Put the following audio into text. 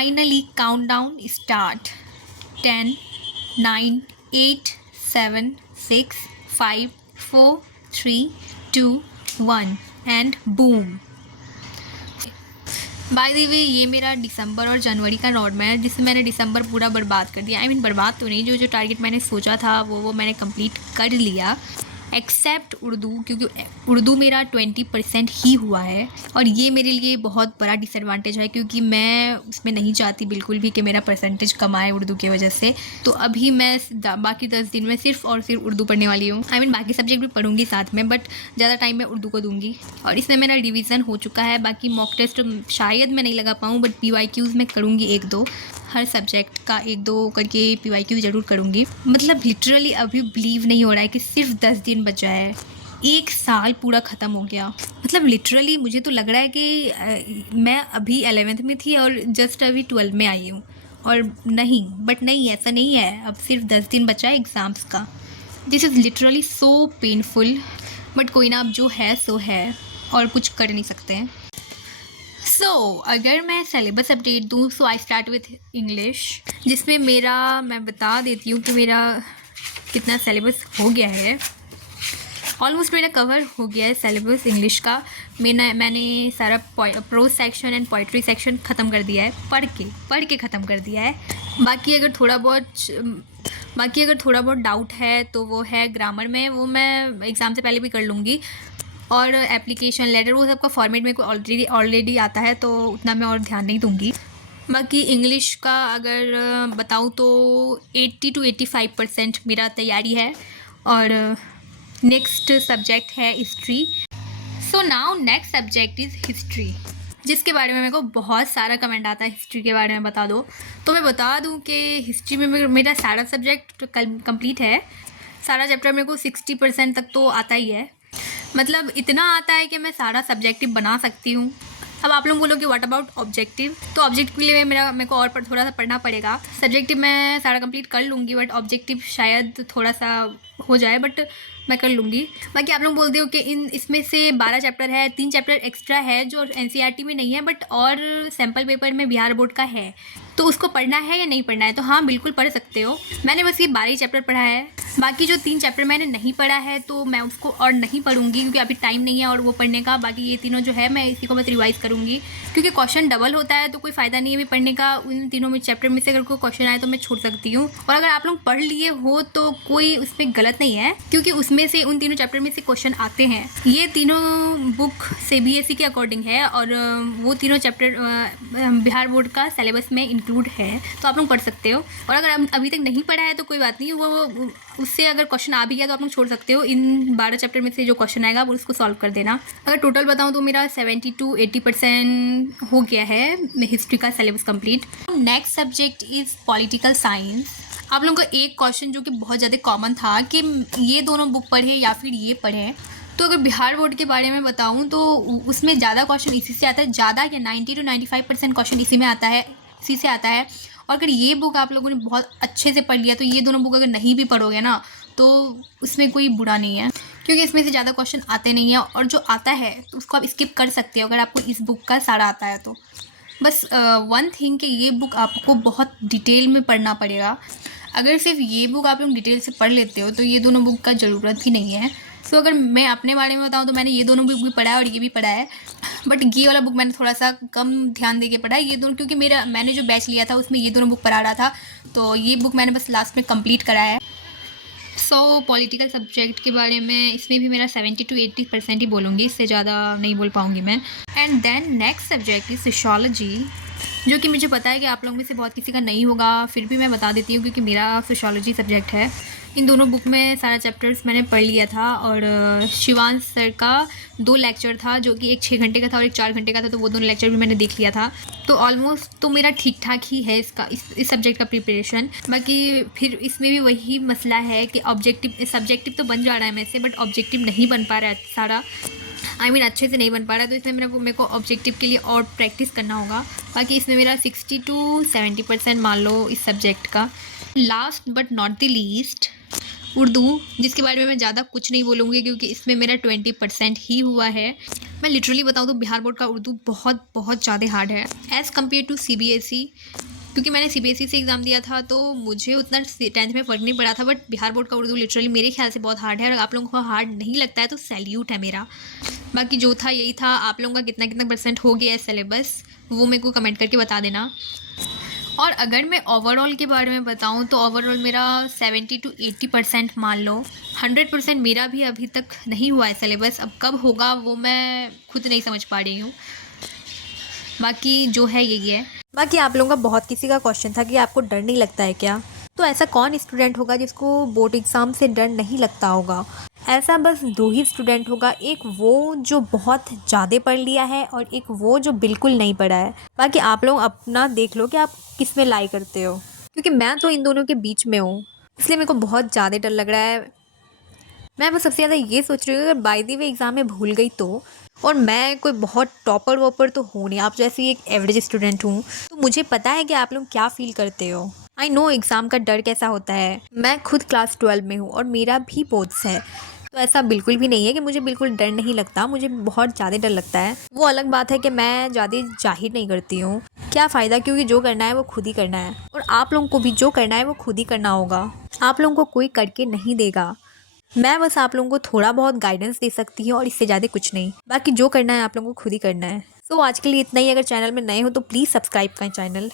Finally, countdown start. 10, 9, 8, 7, 6, 5, 4, 3, 2, 1 and boom. By the way ये मेरा दिसंबर और जनवरी का रोड मैप है, जिसमें मैंने दिसंबर पूरा बर्बाद कर दिया। बर्बाद तो नहीं, जो टारगेट मैंने सोचा था वो मैंने कंप्लीट कर लिया, एक्सेप्ट उर्दू, क्योंकि उर्दू मेरा 20% ही हुआ है और ये मेरे लिए बहुत बड़ा डिसएडवांटेज है, क्योंकि मैं उसमें नहीं चाहती बिल्कुल भी कि मेरा परसेंटेज कम आए उर्दू की वजह से। तो अभी मैं बाकी 10 दिन में सिर्फ और सिर्फ उर्दू पढ़ने वाली हूँ। बाकी सब्जेक्ट भी पढ़ूंगी साथ में, बट ज़्यादा टाइम मैं उर्दू को दूंगी। और इसमें मेरा रिवीजन हो चुका है। बाकी मॉक टेस्ट शायद मैं नहीं लगा पाऊँ, बट PYQs मैं करूँगी 1-2, हर सब्जेक्ट का 1-2 करके PYQ ज़रूर करूँगी। मतलब लिटरली अभी बिलीव नहीं हो रहा है कि सिर्फ 10 दिन बचा है, 1 साल पूरा ख़त्म हो गया। मतलब लिटरली मुझे तो लग रहा है कि मैं अभी 11th में थी और जस्ट अभी 12 में आई हूँ। और नहीं, ऐसा नहीं है। अब सिर्फ 10 दिन बचा है एग्ज़ाम्स का। This is literally so painful, but कोई ना, अब जो है सो है और कुछ कर नहीं सकते हैं। अगर मैं सिलेबस अपडेट दूँ, सो आई स्टार्ट विथ इंग्लिश, जिसमें मैं बता देती हूँ कि मेरा कितना सिलेबस हो गया है। ऑलमोस्ट मेरा कवर हो गया है सिलेबस इंग्लिश का। मैंने सारा pros section and poetry section ख़त्म कर दिया है, पढ़ के ख़त्म कर दिया है। बाकी अगर थोड़ा बहुत डाउट है तो वो है ग्रामर में, वो मैं एग्ज़ाम से पहले भी कर लूँगी। और एप्लीकेशन लेटर वो सबका फॉर्मेट मेरे को ऑलरेडी आता है, तो उतना मैं और ध्यान नहीं दूँगी। बाकी इंग्लिश का अगर बताऊँ तो 80 to 85% मेरा तैयारी है। और नेक्स्ट सब्जेक्ट है history. So now next subject is history, जिसके बारे में मेरे को बहुत सारा कमेंट आता है, हिस्ट्री के बारे में बता दो। तो मैं बता दूं कि हिस्ट्री में मेरा सारा सब्जेक्ट कंप्लीट है। सारा चैप्टर मेरे को 60% तक तो आता ही है। मतलब इतना आता है कि मैं सारा सब्जेक्टिव बना सकती हूँ। अब आप लोग बोलोगे व्हाट अबाउट ऑब्जेक्टिव, तो ऑब्जेक्टिव के लिए मेरे को और थोड़ा सा पढ़ना पड़ेगा। सब्जेक्टिव मैं सारा कंप्लीट कर लूँगी, बट ऑब्जेक्टिव शायद थोड़ा सा हो जाए, बट मैं कर लूँगी। बाकी आप लोग बोलते हो कि इसमें से 12 चैप्टर है, 3 चैप्टर एक्स्ट्रा है जो NCERT में नहीं है, बट और सैम्पल पेपर में बिहार बोर्ड का है, तो उसको पढ़ना है या नहीं पढ़ना है? तो हाँ, बिल्कुल पढ़ सकते हो। मैंने बस ये 12 चैप्टर पढ़ा है। बाकी जो 3 चैप्टर मैंने नहीं पढ़ा है तो मैं उसको और नहीं पढ़ूंगी, क्योंकि अभी टाइम नहीं है और वो पढ़ने का। बाकी ये तीनों जो है मैं इसी को बस रिवाइज़ करूँगी, क्योंकि क्वेश्चन डबल होता है तो कोई फ़ायदा नहीं है अभी पढ़ने का। उन तीनों में चैप्टर में से अगर कोई क्वेश्चन आए तो मैं छोड़ सकती हूँ। और अगर आप लोग पढ़ लिए हो तो कोई उसमें गलत नहीं है, क्योंकि उसमें से उन तीनों चैप्टर में से क्वेश्चन आते हैं। ये तीनों बुक CBSE के अकॉर्डिंग है और वो तीनों चैप्टर बिहार बोर्ड का सिलेबस में इंक्लूड है, तो आप लोग पढ़ सकते हो। और अगर अभी तक नहीं पढ़ा है तो कोई बात नहीं, वो उससे अगर क्वेश्चन आ भी गया तो आप लोग छोड़ सकते हो। इन 12 चैप्टर में से जो क्वेश्चन आएगा वो उसको सॉल्व कर देना। अगर टोटल बताऊं तो मेरा 70 to 80% हो गया है हिस्ट्री का syllabus complete. Next subject is political science. आप लोगों को एक क्वेश्चन जो कि बहुत ज़्यादा कॉमन था कि ये दोनों बुक पढ़े या फिर ये पढ़ें, तो अगर बिहार बोर्ड के बारे में बताऊँ तो उसमें ज़्यादा क्वेश्चन इसी से आता है। ज़्यादा क्या 90 to 95% क्वेश्चन इसी से आता है। और अगर ये बुक आप लोगों ने बहुत अच्छे से पढ़ लिया तो ये दोनों बुक अगर नहीं भी पढ़ोगे ना तो उसमें कोई बुरा नहीं है, क्योंकि इसमें से ज़्यादा क्वेश्चन आते नहीं हैं। और जो आता है तो उसको आप स्किप कर सकते हो अगर आपको इस बुक का सारा आता है तो। बस वन थिंग कि ये बुक आपको बहुत डिटेल में पढ़ना पड़ेगा। अगर सिर्फ ये बुक आप लोग डिटेल से पढ़ लेते हो तो ये दोनों बुक का ज़रूरत ही नहीं है। सो अगर मैं अपने बारे में बताऊँ तो मैंने ये दोनों बुक भी पढ़ा है और ये भी पढ़ा है, बट ये वाला बुक मैंने थोड़ा सा कम ध्यान दे के पढ़ा है। ये दोनों क्योंकि मैंने जो बैच लिया था उसमें ये दोनों बुक पढ़ा रहा था, तो ये बुक मैंने बस लास्ट में कंप्लीट करा है। सो पॉलिटिकल सब्जेक्ट के बारे में इसमें भी मेरा 70 to 80% ही बोलूँगी, इससे ज़्यादा नहीं बोल पाऊँगी मैं। And then next subject is sociology, जो कि मुझे पता है कि आप लोगों में से बहुत किसी का नहीं होगा, फिर भी मैं बता देती हूँ क्योंकि मेरा सोशियोलॉजी सब्जेक्ट है। इन दोनों बुक में सारा चैप्टर्स मैंने पढ़ लिया था। और शिवांश सर का 2 लेक्चर था, जो कि एक 6 घंटे का था और एक 4 घंटे का था, तो वो दोनों लेक्चर भी मैंने देख लिया था। तो ऑलमोस्ट तो मेरा ठीक ठाक ही है इस सब्जेक्ट का प्रिपरेशन। बाकी फिर इसमें भी वही मसला है कि सब्जेक्टिव तो बन जा रहा है मेरे से, बट ऑब्जेक्टिव नहीं बन पा रहा है सारा। अच्छे से नहीं बन पा रहा है, तो इसमें मेरे को ऑब्जेक्टिव के लिए और प्रैक्टिस करना होगा। बाकी इसमें मेरा 60 to 70% मान लो इस सब्जेक्ट का। Last but not the least, Urdu, जिसके बारे में मैं ज़्यादा कुछ नहीं बोलूँगी क्योंकि इसमें मेरा 20% ही हुआ है। मैं लिटरली बताऊँ तो बिहार बोर्ड का उर्दू बहुत बहुत ज़्यादा हार्ड है एज़ कम्पेयर टू सीबीएसई, क्योंकि मैंने सीबीएसई से एग्ज़ाम दिया था तो मुझे उतना 10th में फ़र्क नहीं पड़ा था, बट बिहार बोर्ड का उर्दू लिटरली मेरे ख्याल से बहुत हार्ड है। अगर आप लोगों को हार्ड नहीं लगता है तो सैल्यूट है मेरा। बाकी जो था यही था। आप लोगों का कितना कितना परसेंट हो गया है सिलेबस, वो मेरे को कमेंट करके बता देना। और अगर मैं ओवरऑल के बारे में बताऊं तो ओवरऑल मेरा 70 to 80% मान लो। 100% मेरा भी अभी तक नहीं हुआ है सिलेबस, अब कब होगा वो मैं खुद नहीं समझ पा रही हूँ। बाकी जो है यही है। बाकी आप लोगों का बहुत किसी का क्वेश्चन था कि आपको डर नहीं लगता है क्या, तो ऐसा कौन स्टूडेंट होगा जिसको बोर्ड एग्ज़ाम से डर नहीं लगता होगा। ऐसा बस दो ही स्टूडेंट होगा, एक वो जो बहुत ज़्यादा पढ़ लिया है और एक वो जो बिल्कुल नहीं पढ़ा है। बाकी आप लोग अपना देख लो कि आप किस में लाई करते हो, क्योंकि मैं तो इन दोनों के बीच में हूँ, इसलिए मेरे को बहुत ज़्यादा डर लग रहा है। मैं बस सबसे ज़्यादा ये सोच रही हूँ अगर बाय द वे एग्ज़ाम में भूल गई तो, और मैं कोई बहुत टॉपर वॉपर तो हूँ नहीं, आप जैसी एक एवरेज स्टूडेंट हूँ, तो मुझे पता है कि आप लोग क्या फ़ील करते हो। आई नो एग्ज़ाम का डर कैसा होता है। मैं खुद क्लास 12 में हूँ और मेरा भी बोर्ड्स है, तो ऐसा बिल्कुल भी नहीं है कि मुझे बिल्कुल डर नहीं लगता, मुझे बहुत ज़्यादा डर लगता है। वो अलग बात है कि मैं ज़्यादा जाहिर नहीं करती हूँ, क्या फ़ायदा, क्योंकि जो करना है वो खुद ही करना है, और आप लोगों को भी जो करना है वो खुद ही करना होगा। आप लोगों को कोई करके नहीं देगा। मैं बस आप लोगों को थोड़ा बहुत गाइडेंस दे सकती हूँ और इससे ज़्यादा कुछ नहीं। बाकी जो करना है आप लोगों को खुद ही करना है। सो आज के लिए इतना ही। अगर चैनल में नए हो तो प्लीज़ सब्सक्राइब करें चैनल।